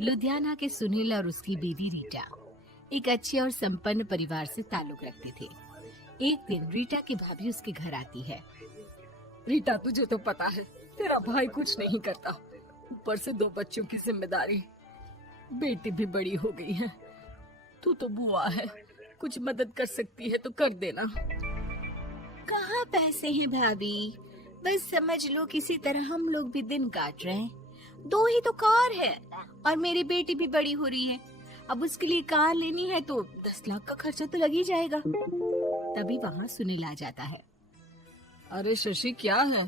लुधियाना के सुनील और उसकी बीवी रीटा एक अच्छे और संपन्न परिवार से ताल्लुक रखते थे। एक दिन रीटा की भाभी उसके घर आती है। रीटा, तुझे तो पता है तेरा भाई कुछ नहीं करता, ऊपर से 2 बच्चों की जिम्मेदारी, बेटी भी बड़ी हो गई है। तू तो बुआ है, कुछ मदद कर सकती है तो कर देना। कहाँ पैसे हैं भाभी, बस समझ लो किसी तरह हम लोग भी दिन काट रहे हैं। 2 ही तो कार है और मेरी बेटी भी बड़ी हो रही है। अब उसके लिए कार लेनी है तो 10 लाख का खर्चा तो लग ही जाएगा। तभी वहाँ सुनील आ जाता है। अरे शशि, क्या है,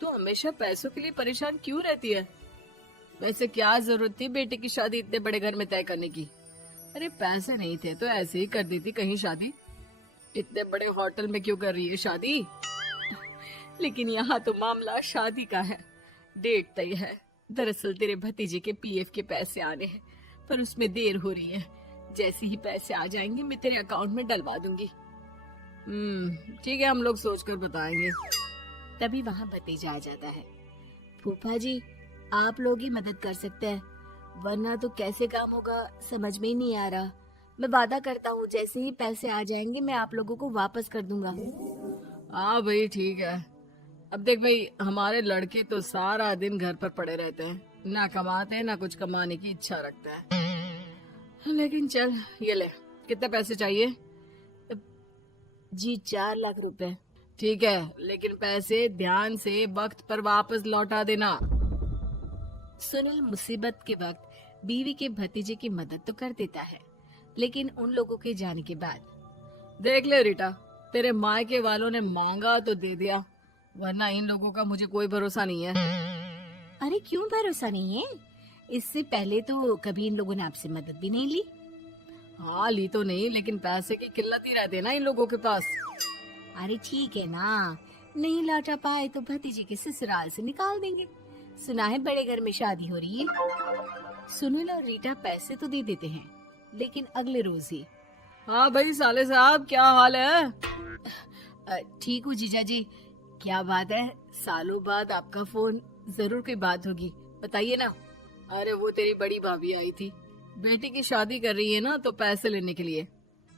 तू हमेशा पैसों के लिए परेशान क्यों रहती है? वैसे क्या जरूरत थी बेटी की शादी इतने बड़े घर में तय करने की? अरे पैसे नहीं थे तो ऐसे ही कर देती कहीं शादी। इतने बड़े होटल में क्यों कर रही है शादी? लेकिन यहाँ तो मामला शादी का है, डेट तय है। दरअसल तेरे भतीजे के पीएफ के पैसे आने हैं, पर उसमें देर हो रही है। जैसे ही पैसे आ जाएंगे मैं तेरे अकाउंट में डलवा दूंगी। ठीक है, हम लोग सोचकर बताएंगे। तभी वहाँ भतीजा आ जाता है। फूफा जी, आप लोग ही मदद कर सकते हैं, वरना तो कैसे काम होगा समझ में ही नहीं आ रहा। मैं वादा करता हूँ जैसे ही पैसे आ जाएंगे मैं आप लोगों को वापस कर दूंगा। हाँ भाई, ठीक है। अब देख भाई, हमारे लड़के तो सारा दिन घर पर पड़े रहते हैं, ना कमाते हैं ना कुछ कमाने की इच्छा रखते हैं। लेकिन चल, ये ले, कितने पैसे चाहिए? जी 4 लाख रुपए। ठीक है, लेकिन पैसे ध्यान से वक्त पर वापस लौटा देना। सुनील मुसीबत के वक्त बीवी के भतीजे की मदद तो कर देता है, लेकिन उन लोगों के जाने के बाद देख ले रीटा, तेरे मायके वालों ने मांगा तो दे दिया, वरना इन लोगों का मुझे कोई भरोसा नहीं है। अरे क्यों भरोसा नहीं है? इससे पहले तो कभी इन लोगों ने आपसे मदद भी नहीं ली। हाँ, ली तो नहीं, लेकिन पैसे की किल्लत ही रहती है ना इन लोगों के पास। अरे ठीक है ना, नहीं लौटा पाए तो भतीजे के ससुराल से निकाल देंगे। सुना है बड़े घर में शादी हो रही है। सुनील और रीटा पैसे तो दे देते हैं, लेकिन अगले रोज ही। हाँ भाई साले साहब, क्या हाल है? ठीक हूँ जीजा जी। क्या बात है, सालों बाद आपका फोन, जरूर कोई बात होगी, बताइए ना। अरे वो तेरी बड़ी भाभी आई थी, बेटी की शादी कर रही है ना, तो पैसे लेने के लिए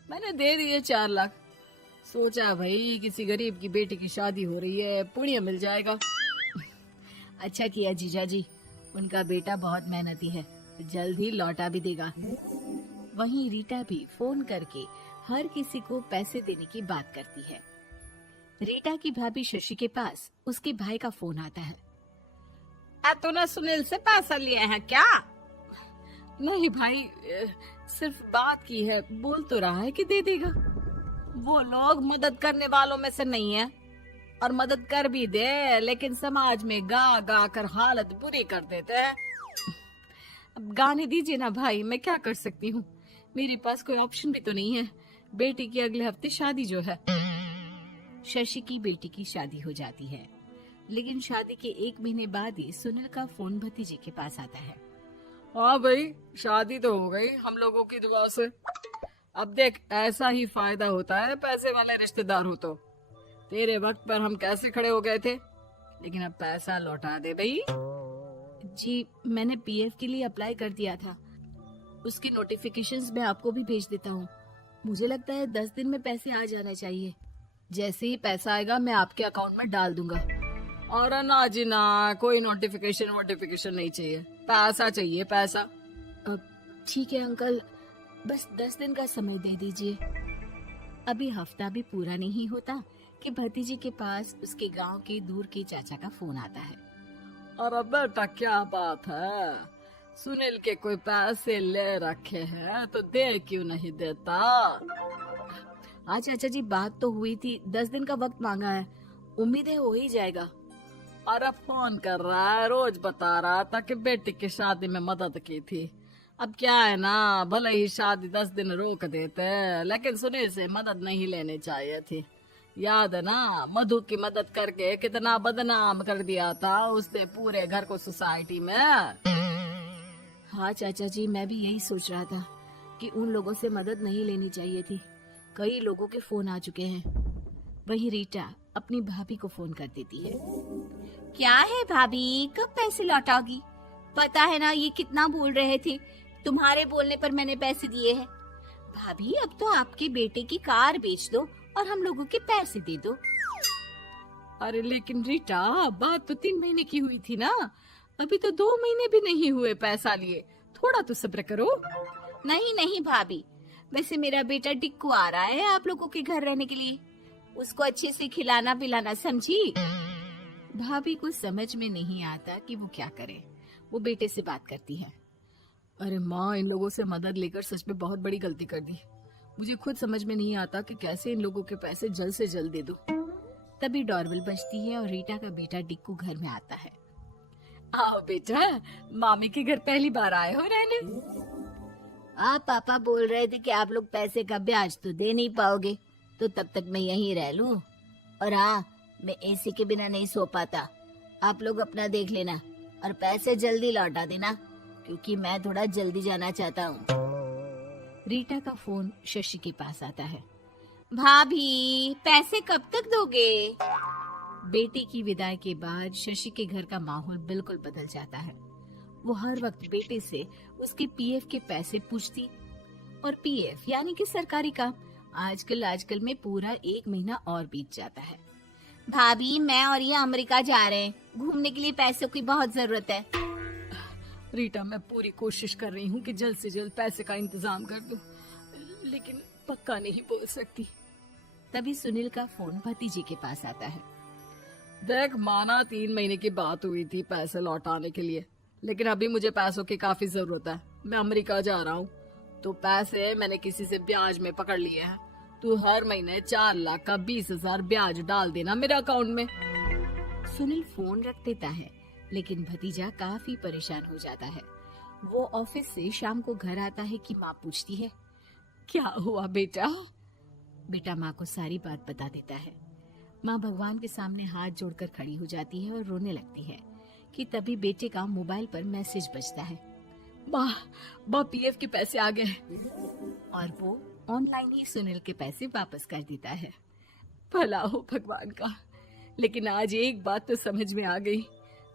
मैंने दे दिए 4 लाख। सोचा भाई किसी गरीब की बेटी की शादी हो रही है, पुण्य मिल जाएगा। अच्छा किया जीजा जी, उनका बेटा बहुत मेहनती है, जल्द ही लौटा भी देगा। वहीं रीटा भी फोन करके हर किसी को पैसे देने की बात करती है। रीटा की भाभी शशि के पास उसके भाई का फोन आता है। तूने सुनील से पैसा लिया है क्या? नहीं भाई, सिर्फ बात की है, बोल तो रहा है कि दे देगा। वो लोग मदद करने वालों में से नहीं है, और मदद कर भी दे लेकिन समाज में गा गा कर हालत बुरी कर देते हैं। अब गाने दीजिए ना भाई, मैं क्या कर सकती हूँ, मेरे पास कोई ऑप्शन भी तो नहीं है। बेटी की अगले हफ्ते शादी जो है। शशि की बेटी की शादी हो जाती है, लेकिन शादी के 1 महीने बाद ही सुनील का फोन भतीजे के पास आता है। हाँ भाई, शादी तो हो गई हम लोगों की दुआ से। अब देख, ऐसा ही फायदा होता है पैसे वाले रिश्तेदार हो तो। तेरे वक्त पर हम कैसे खड़े हो गए थे, लेकिन अब पैसा लौटा दे भाई। जी, मैंने पीएफ के लिए अप्लाई कर दिया था, उसकी नोटिफिकेशंस मैं आपको भी भेज देता हूँ। मुझे लगता है 10 दिन में पैसे आ जाना चाहिए। जैसे ही पैसा आएगा मैं आपके अकाउंट में डाल दूंगा। और ना जी ना, कोई नोटिफिकेशन नहीं चाहिए, पैसा चाहिए, पैसा। ठीक है अंकल, बस 10 दिन का समय दे दीजिए। अभी हफ्ता भी पूरा नहीं होता कि भतीजे के पास उसके गांव के दूर के चाचा का फोन आता है। अरे बेटा, क्या बात है, सुनील के कोई पैसे ले रखे हैं तो दे क्यों नहीं देता? हाँ चाचा जी, बात तो हुई थी, 10 दिन का वक्त मांगा है, उम्मीद है हो ही जाएगा। अरे फोन कर रहा है, रोज बता रहा था कि बेटी की शादी में मदद की थी। अब क्या है ना, भले ही शादी 10 दिन रोक देते, लेकिन सुनील से मदद नहीं लेनी चाहिए थी। याद है ना, मधु की मदद करके कितना बदनाम कर दिया था उसने पूरे घर को सोसाइटी में। हाँ चाचा जी, मैं भी यही सोच रहा था कि उन लोगों से मदद नहीं लेनी चाहिए थी। कई लोगों के फोन आ चुके हैं। वहीं रीटा अपनी भाभी को फोन कर देती है। क्या है भाभी, कब पैसे लौटाओगी? पता है ना ये कितना बोल रहे थे, तुम्हारे बोलने पर मैंने पैसे दिए हैं। भाभी अब तो आपके बेटे की कार बेच दो और हम लोगों के पैसे दे दो। अरे लेकिन रीटा, बात तो 3 महीने की हुई थी ना, अभी तो 2 महीने भी नहीं हुए पैसा लिए, थोड़ा तो सब्र करो। नहीं नहीं भाभी, वैसे मेरा बेटा टिक्कू आ रहा है आप लोगों के घर रहने के लिए, उसको अच्छे से खिलाना पिलाना, समझी। भाभी को समझ में नहीं आता कि वो क्या करे। वो बेटे से बात करती है। अरे माँ, इन लोगों से मदद लेकर सच में बहुत बड़ी गलती कर दी। मुझे खुद समझ में नहीं आता कि कैसे इन लोगों के पैसे जल्द से जल्द दे दूं। तभी डोरबेल बजती है और रीटा का बेटा टिक्कू घर में आता है। आओ बेटा, मामी के घर पहली बार आए हो रहने। आप पापा बोल रहे थे कि आप लोग पैसे का ब्याज तो दे नहीं पाओगे, तो तब तक मैं यहीं रह लूं। और हाँ, मैं एसी के बिना नहीं सो पाता। आप लोग अपना देख लेना और पैसे जल्दी लौटा देना, क्योंकि मैं थोड़ा जल्दी जाना चाहता हूँ। रीटा का फोन शशि के पास आता है। भाभी, पैसे कब तक दोगे? बेटी की विदाई के बाद शशि के घर का माहौल बिल्कुल बदल जाता है। वो हर वक्त बेटे से उसके पीएफ के पैसे पूछती, और पीएफ यानी कि सरकारी काम। आजकल में पूरा 1 महीना और बीत जाता है। भाभी, मैं और ये अमेरिका जा रहे हैं, घूमने के लिए पैसों की बहुत जरूरत है। रीटा, मैं पूरी कोशिश कर रही हूँ कि जल्द से जल्द पैसे का इंतजाम कर दूं, लेकिन पक्का नहीं बोल सकती। तभी सुनील का फोन भतीजे के पास आता है। देख माना 3 महीने की बात हुई थी पैसे लौटाने के लिए, लेकिन अभी मुझे पैसों की काफी जरूरत है। मैं अमेरिका जा रहा हूँ, तो पैसे मैंने किसी से ब्याज में पकड़ लिए हैं। तू हर महीने 4 लाख का 20,000 ब्याज डाल देना मेरे अकाउंट में। सुनील फोन रख देता है, लेकिन भतीजा काफी परेशान हो जाता है। वो ऑफिस से शाम को घर आता है कि माँ पूछती है, क्या हुआ बेटा? बेटा माँ को सारी बात बता देता है। माँ भगवान के सामने हाथ जोड़कर खड़ी हो जाती है और रोने लगती है कि तभी बेटे का मोबाइल पर मैसेज बजता है। माँ, पीएफ के पैसे आ गए। और वो ऑनलाइन ही सुनील के पैसे वापस कर देता है। भला हो भगवान का। लेकिन आज एक बात तो समझ में आ गई,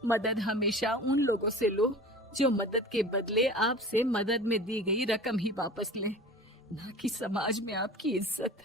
मदद हमेशा उन लोगों से लो जो मदद के बदले आपसे मदद में दी गई रकम ही वापस लें, ना कि समाज में आपकी इज्जत।